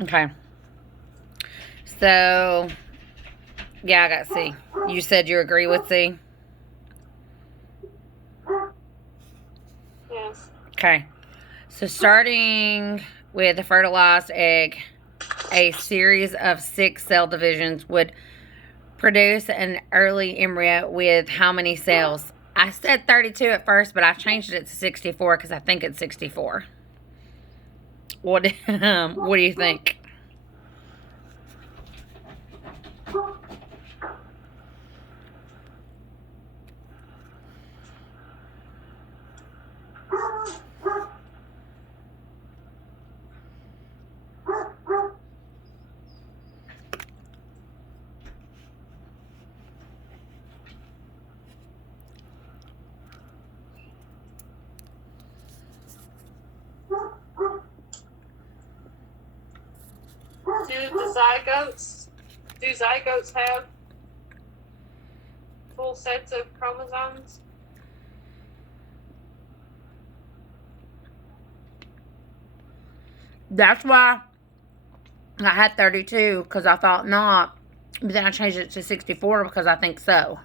Okay. So, yeah, I got C. You said you agree with C? Yes. Okay. So, starting with a fertilized egg, a series of 6 cell divisions would produce an early embryo with how many cells? I said 32 at first, but I changed it to 64 because I think it's 64. What do you think? Do zygotes have full sets of chromosomes? That's why I had 32 because I thought not. But then I changed it to 64 because I think so.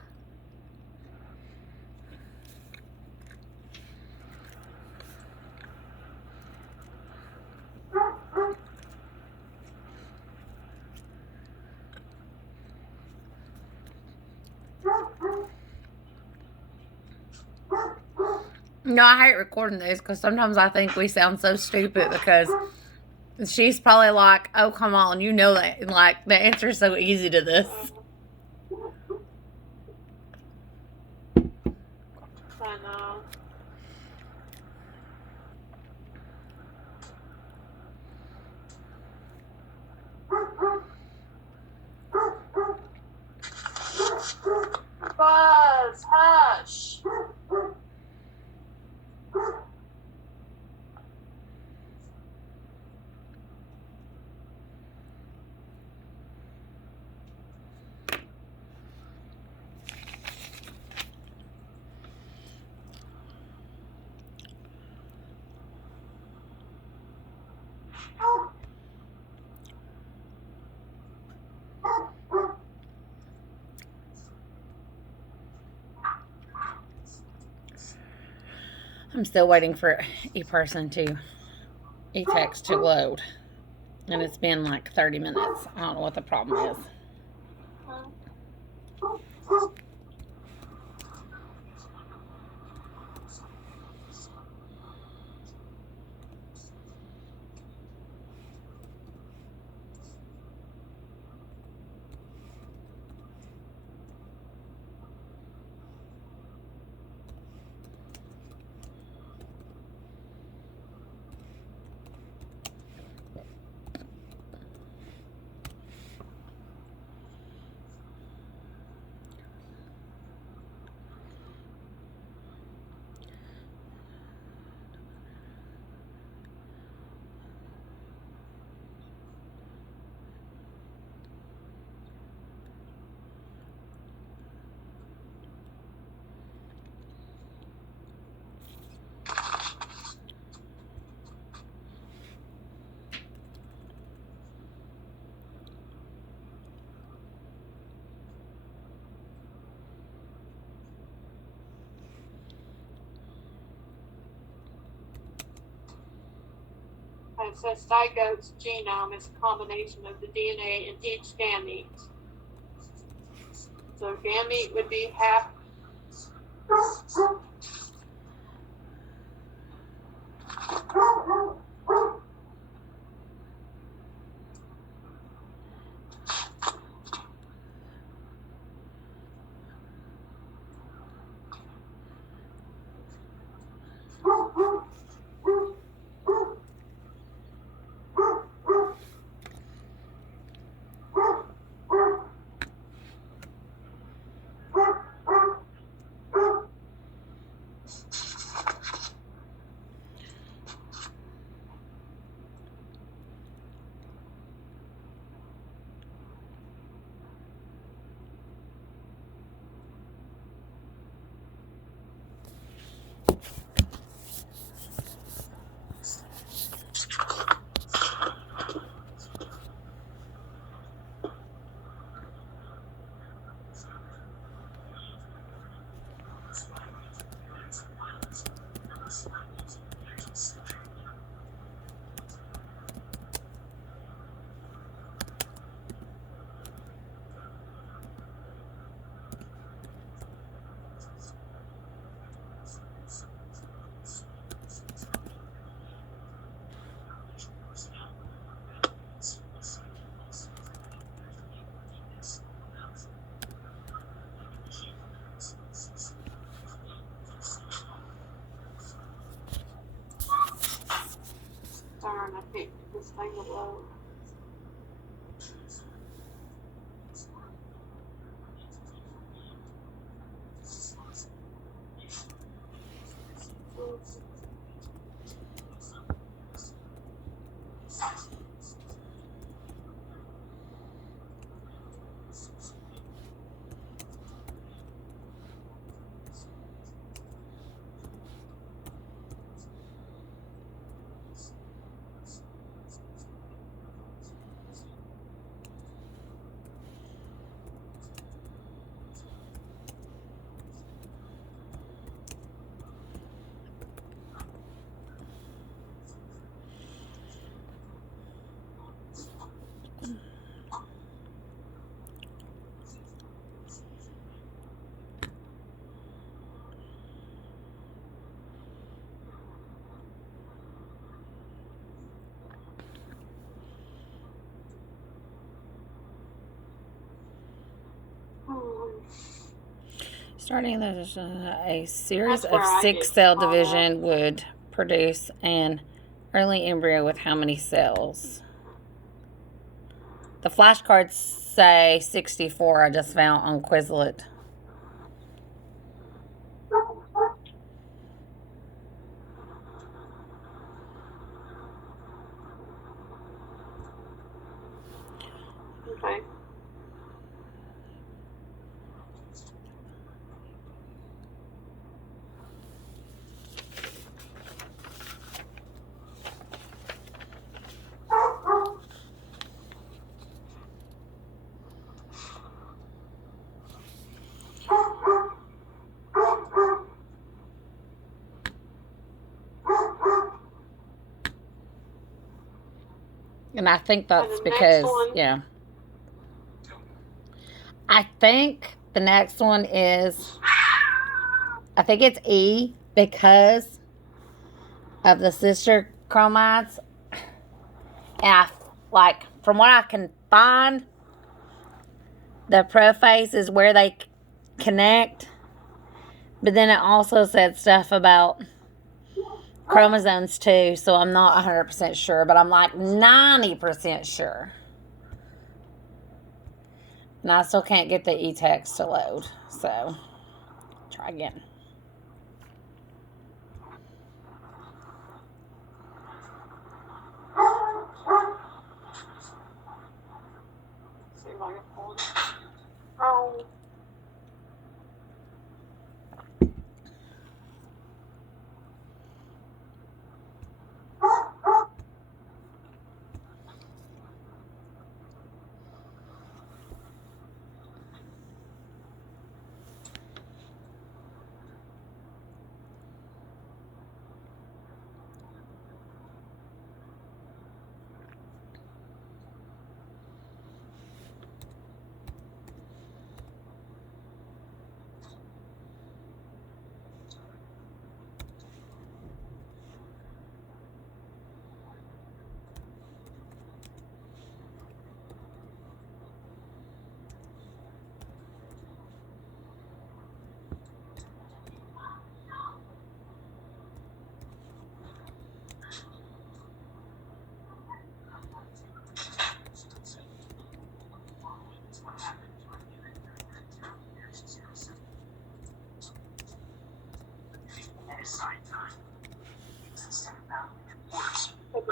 No, I hate recording these because sometimes I think we sound so stupid because she's probably like, oh, come on, you know that. Like, the answer is so easy to this. I know. Buzz, hush. I'm still waiting for e-text to load. And it's been like 30 minutes. I don't know what the problem is. It says zygote's genome is a combination of the DNA in each gamete. So gamete would be half. darn, I picked this thing below. Starting a series That's where of I 6 get cell caught up. division would produce an early embryo with how many cells? The flashcards say 64. I just found on Quizlet. Okay. And I think that's And the next because, one? yeah. I think the next one is, I think it's E because of the sister chromides. And like, from what I can find, the prophase is where they connect. But then it also said stuff about chromosomes too, so I'm not 100% sure, but I'm like 90% sure. And I still can't get the e-text to load, so try again. See if I can pull it. Oh.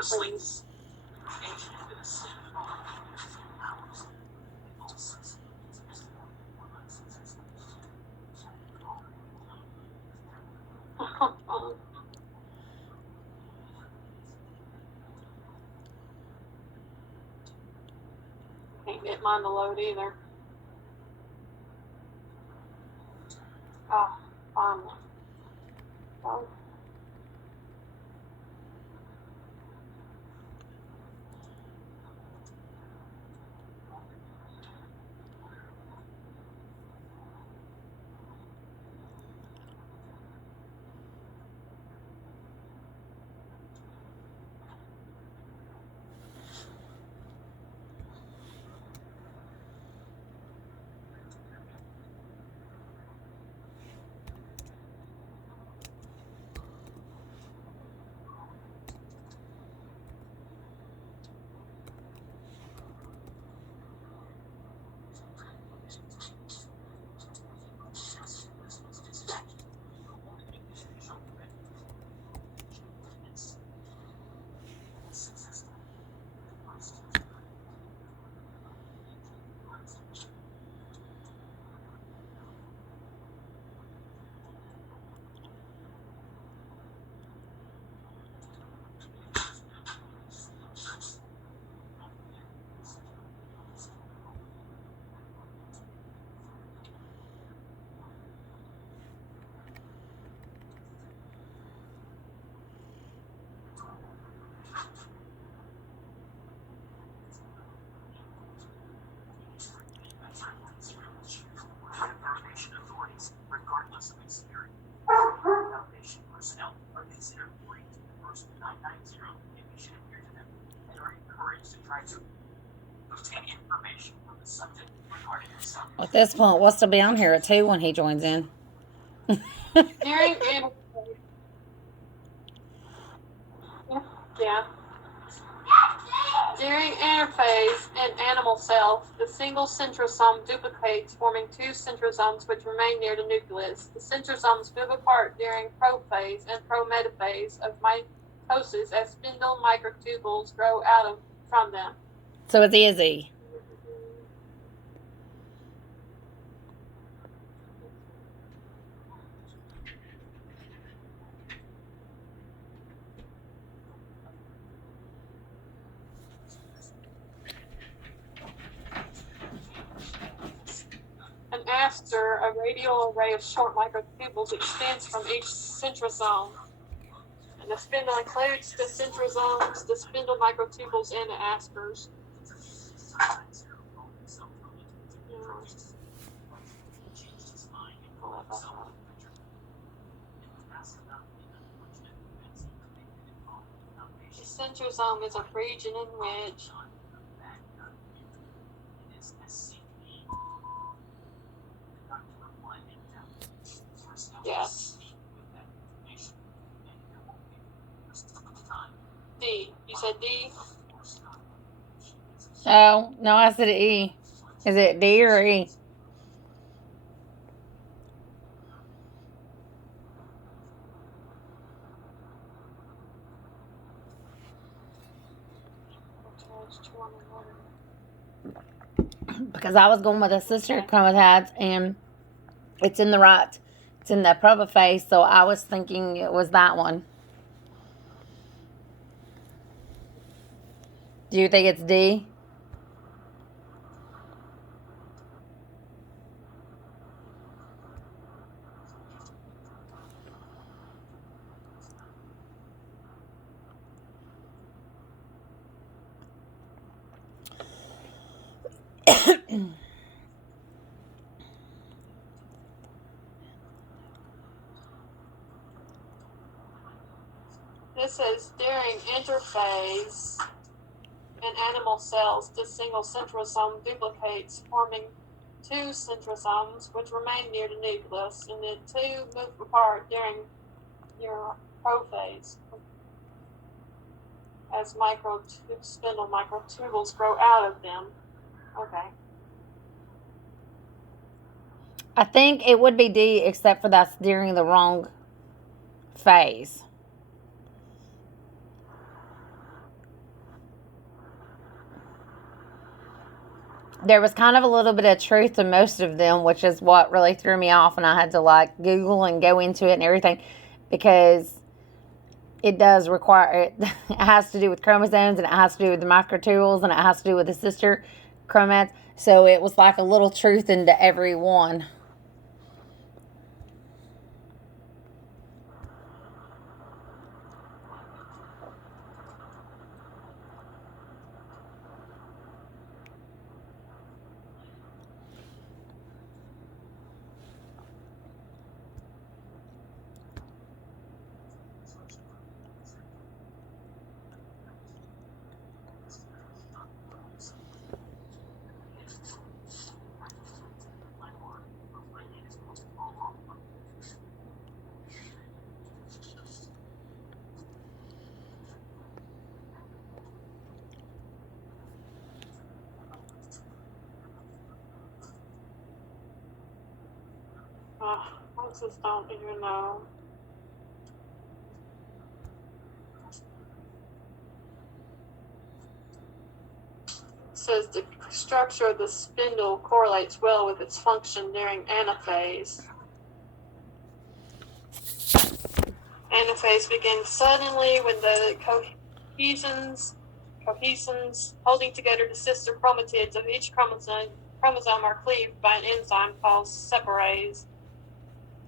Please. Can't get mine to load either. Ah, finally. Oh. At this point, we'll still be on here at 2 when he joins in. During yeah. During interphase in animal cells, the single centrosome duplicates, forming two centrosomes which remain near the nucleus. The centrosomes move apart during prophase and prometaphase of mitosis as spindle microtubules grow from them. So it's easy. An aster, a radial array of short microtubules, extends from each centrosome. And the spindle includes the centrosomes, the spindle microtubules, and the asters. The centrosome is a region in which yes. D. You said D? Oh, no, I said E. Is it D or E? Because I was going with the sister chromatids, and it's in the right. It's in the protophase, so I was thinking it was that one. Do you think it's D? This says during interphase in animal cells, the single centrosome duplicates, forming two centrosomes which remain near the nucleus, and the two move apart during your prophase as spindle microtubules grow out of them. Okay. I think it would be D, except for that's during the wrong phase. There was kind of a little bit of truth to most of them, which is what really threw me off, and I had to like Google and go into it and everything, because it does require it. It has to do with chromosomes, and it has to do with the microtubules, and it has to do with the sister chromats. So it was like a little truth into every one. I just don't even know. It says the structure of the spindle correlates well with its function during anaphase. Anaphase begins suddenly when the cohesins holding together the sister chromatids of each chromosome are cleaved by an enzyme called separase.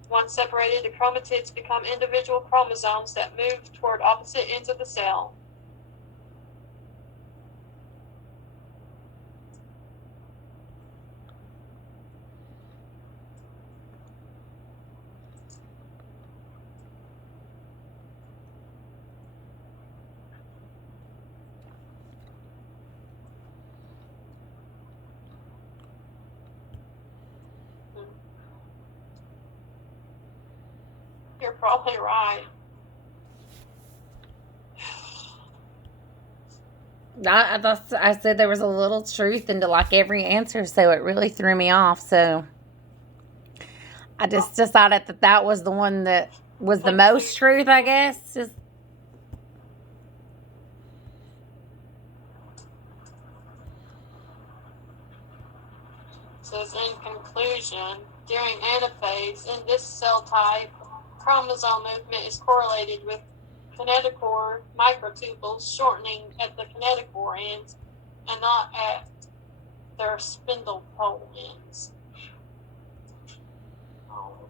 Once separated, the chromatids become individual chromosomes that move toward opposite ends of the cell. You're probably right. I said there was a little truth into like every answer, so it really threw me off. So I just decided that was the one that was the most truth, I guess. Says, in conclusion, during anaphase, in this cell type, chromosome movement is correlated with kinetochore microtubules shortening at the kinetochore ends and not at their spindle pole ends. Oh.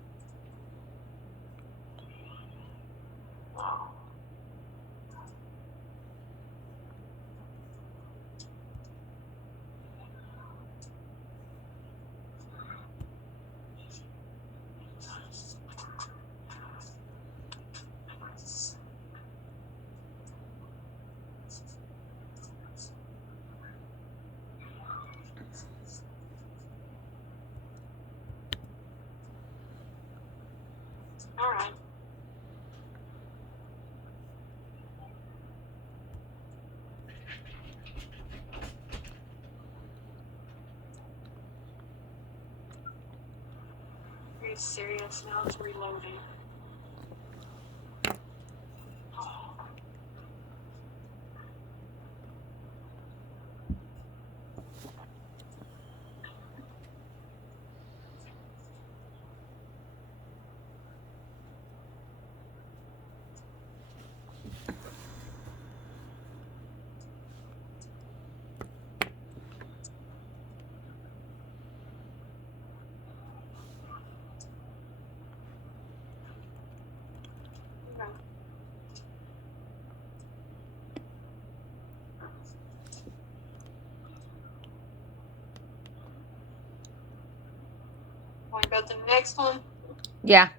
Wow. All right. Very serious. Now it's reloading. Okay. Want to go to the next one? Yeah.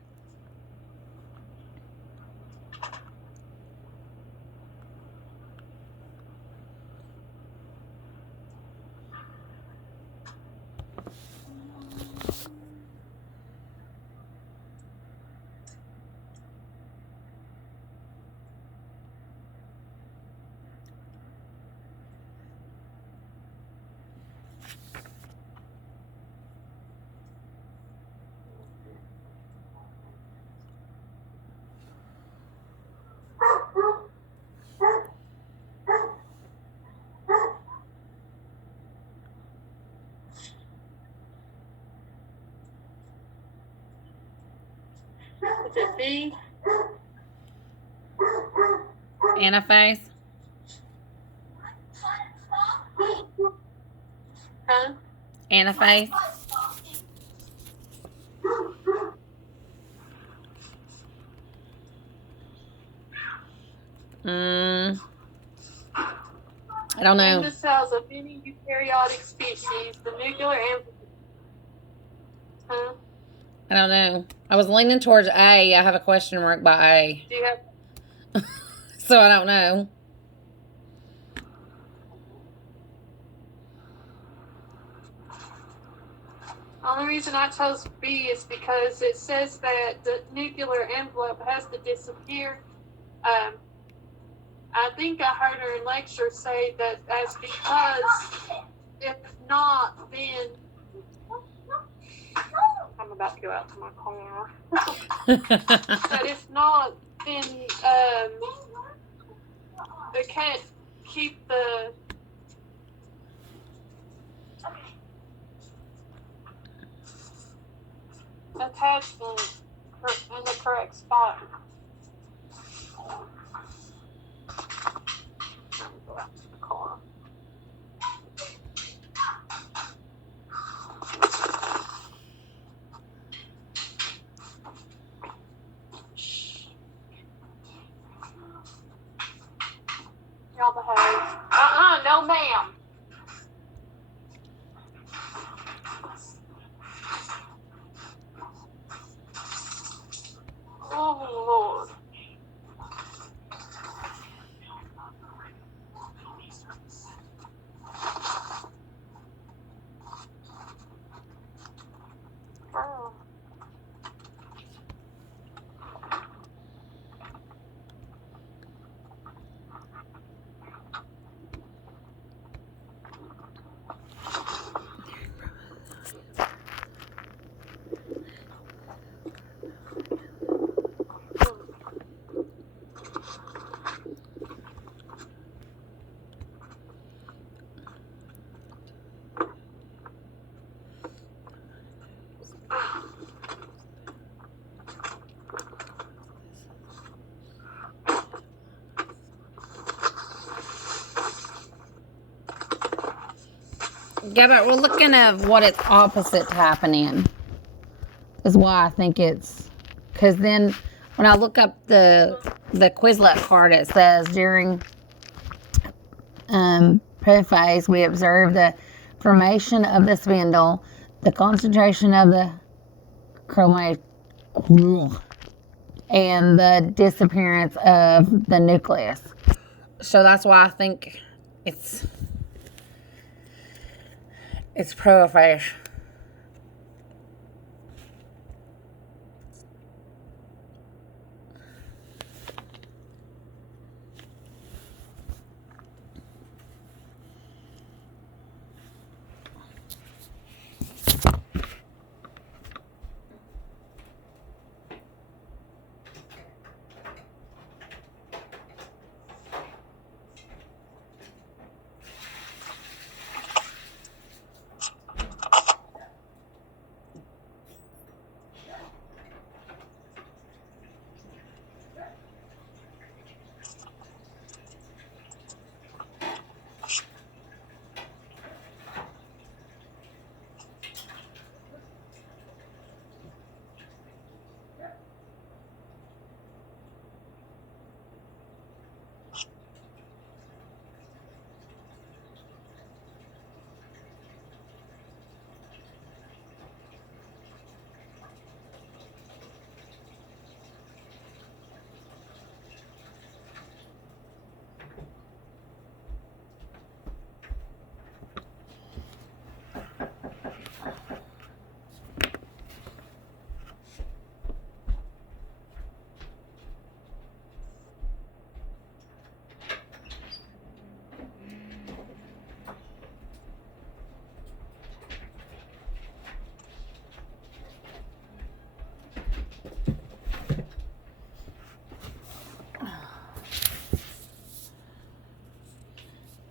Is it B? Anaphase. Huh? Anaphase. I don't know. In the cells of any eukaryotic species, the nuclear Huh? I don't know. I was leaning towards A. I have a question mark by A. Do you have? So I don't know. The only reason I chose B is because it says that the nuclear envelope has to disappear. I think I heard her in lecture say that that's because if not, then I'm about to go out to my car. But if not, then they can't keep the attachment in the correct spot. I'm gonna go out to the car. Y'all behave. No ma'am. Oh, Lord. Oh. Yeah, but we're looking at what it's opposite to happen in. Is why I think it's... Because then when I look up the Quizlet card, it says during prophase we observe the formation of the spindle, the concentration of the chromate, and the disappearance of the nucleus. So that's why I think it's prophase.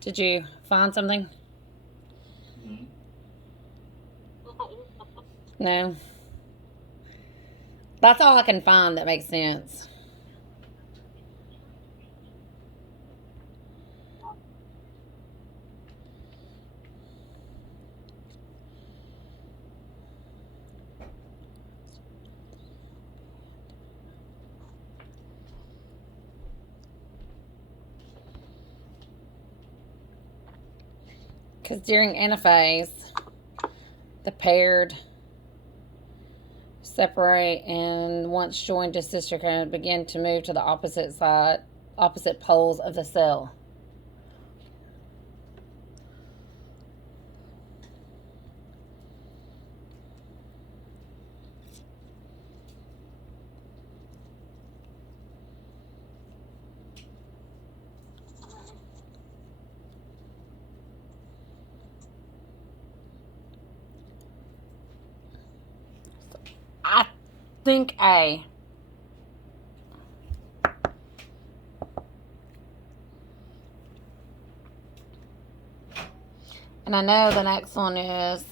Did you find something? No. That's all I can find that makes sense. Because during anaphase, the paired separate, and once joined to sister can begin to move to the opposite poles of the cell. I think A. And I know the next one is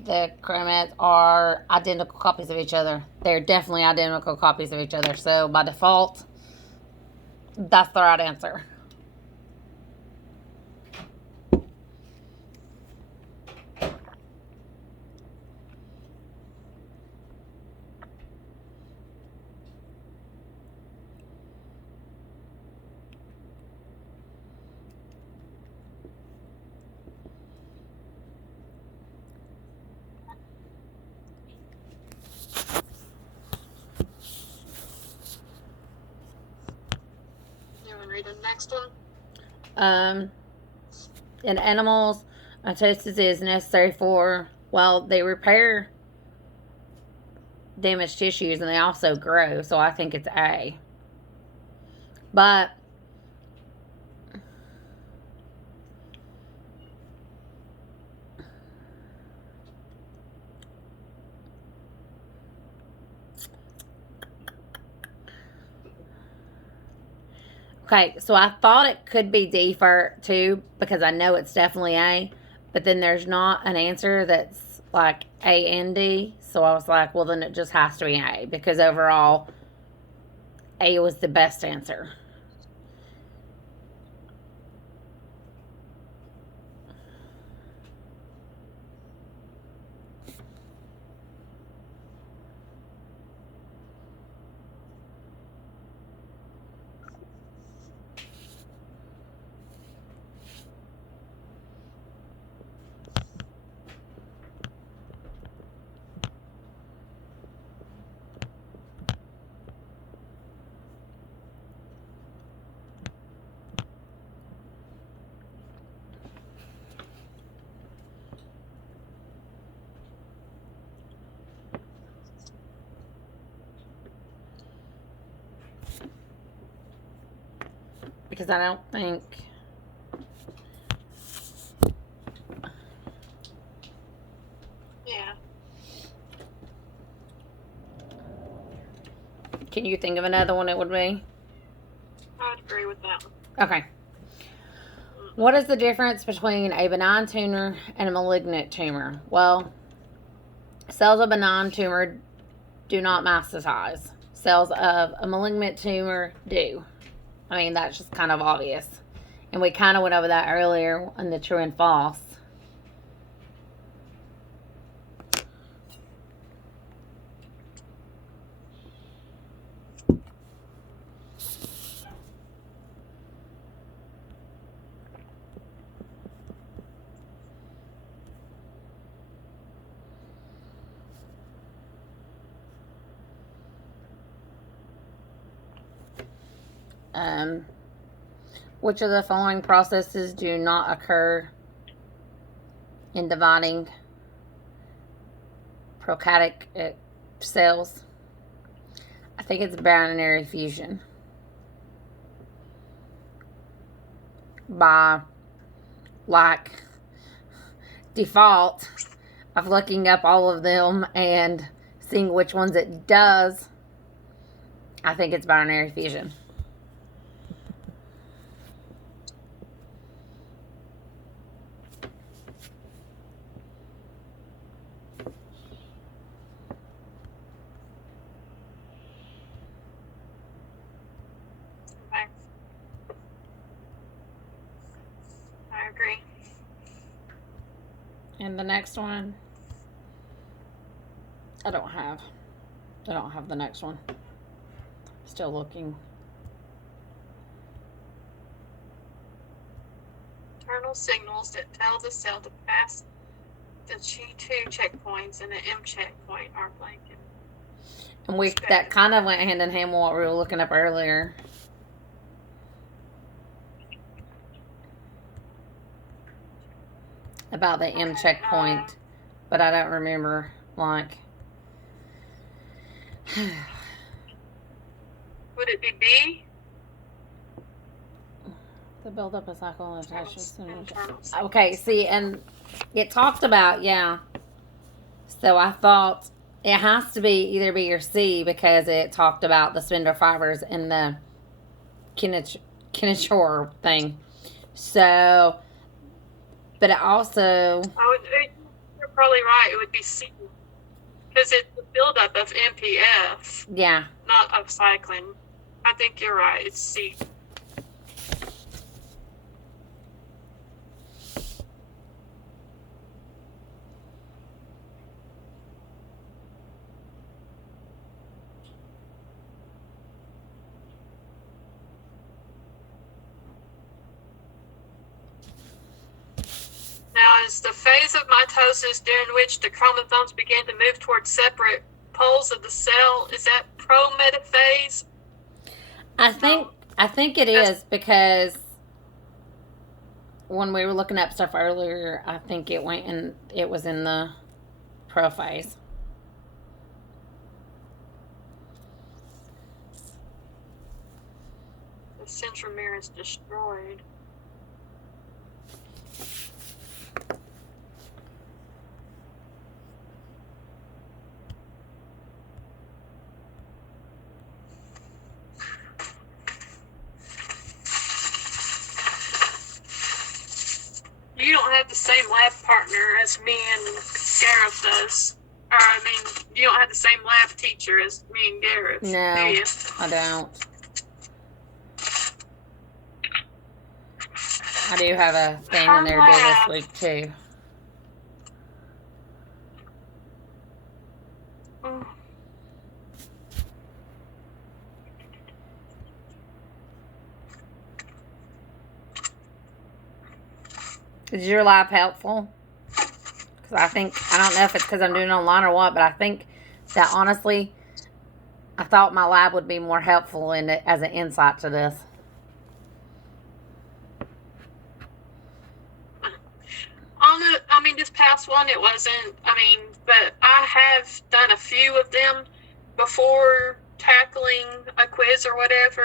the chromats are identical copies of each other. They're definitely identical copies of each other. So by default, that's the right answer. You want to read the next one? In animals, mitosis is necessary for, well, they repair damaged tissues and they also grow. So I think it's A. But okay, so I thought it could be D for too, because I know it's definitely A, but then there's not an answer that's like A and D. So I was like, well, then it just has to be A, because overall, A was the best answer. because I don't think... Yeah. Can you think of another one it would be? I would agree with that one. Okay. What is the difference between a benign tumor and a malignant tumor? Well, cells of a benign tumor do not metastasize. Cells of a malignant tumor do. I mean, that's just kind of obvious. And we kind of went over that earlier in the true and false. Which of the following processes do not occur in dividing prokaryotic cells? I think it's binary fusion. By, like, default of looking up all of them and seeing which ones it does, I think it's binary fusion. Okay. I agree. And the next one, I don't have the next one. Still looking. Internal signals that tell the cell to pass the G2 checkpoints and the M checkpoint are blank. And that kind of went hand in hand with what we were looking up earlier. About the M checkpoint. But I don't remember, like... Would it be B? The buildup of cycle and attachments. Internal. Okay, see, and it talked about, yeah. So I thought it has to be either B or C because it talked about the spindle fibers and the kinetochore thing. So, but it also... You're probably right. It would be C. Because it's the buildup of MPF. Yeah. Not of cyclin. I think you're right. It's C. Now, is the phase of mitosis during which the chromosomes begin to move towards separate poles of the cell, is that prometaphase? I think it is because when we were looking up stuff earlier, I think it was in the prophase. The centromere is destroyed. You don't have the same lab partner as me and Gareth does. Or, I mean, you don't have the same lab teacher as me and Gareth. No, do you? I don't. I do have a thing in there due this week, too. Is your lab helpful? Because I don't know if it's because I'm doing it online or what, but I think that honestly, I thought my lab would be more helpful in it as an insight to this. I mean, this past one, it wasn't, but I have done a few of them before tackling a quiz or whatever.